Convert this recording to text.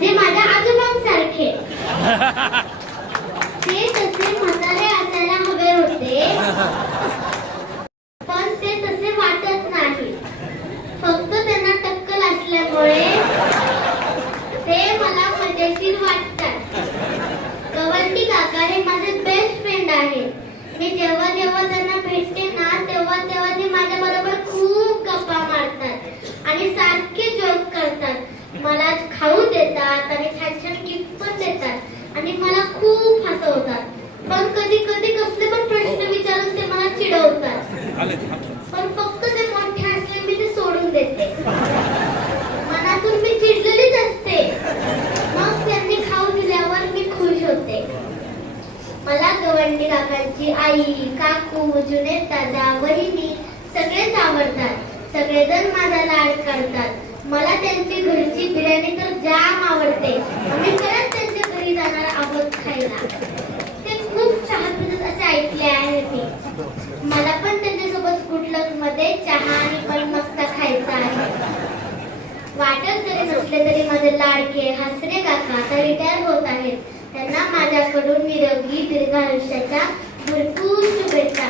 म्हणजे माझ्या आजोबांसारखे. ते तसे म्हातारे असायला हवे होते, पण ते तसे वाटत नाही. फक्त त्यांना टक्कल असल्यामुळे ते मला मजेशीर वाटतात. गवंडी काका हे माझे बेस्ट फ्रेंड आहेत. मी जेव्हा जेव्हा त्यांना भेटते ना, तेव्हा तेव्हा ते माझ्या बरोबर खूप गप्पा मारतात आणि सारखे जोक करतात. मला खाऊ देतात आणि छान छान गिफ्ट पण देतात आणि मला खूप हसवतात. पण कधी कधी कसले पण प्रश्न विचारून ते मला चिडवतात. पण फक्त ते मोठे असले मी ते सोडून देते. मनातून मी चिडलेलीच असते. मग त्यांनी खाऊ दिल्यावर मी खुश होते. मला गवंडी काकांची आई, काकू, जुनेद दादा, वहिनी सगळेच आवडतात. सगळेजण माझा लाड करतात. मला त्यांची घरची बिर्याणी तर जाम आवडते. आम्ही खरंच त्यांच्या घरी जाणार आहोत खायला. ते खूप चहा पितात असे ऐकले आहे मी. मला पण त्यांच्यासोबत गुडलक मध्ये चहा आणि पण मस्त खायचा आहे. वाटत जरी नसले तरी माझे लाडके हसरे काका आता रिटायर होत आहेत. त्यांना माझ्याकडून निरोगी दीर्घ आयुष्याच्या भरपूर शुभेच्छा.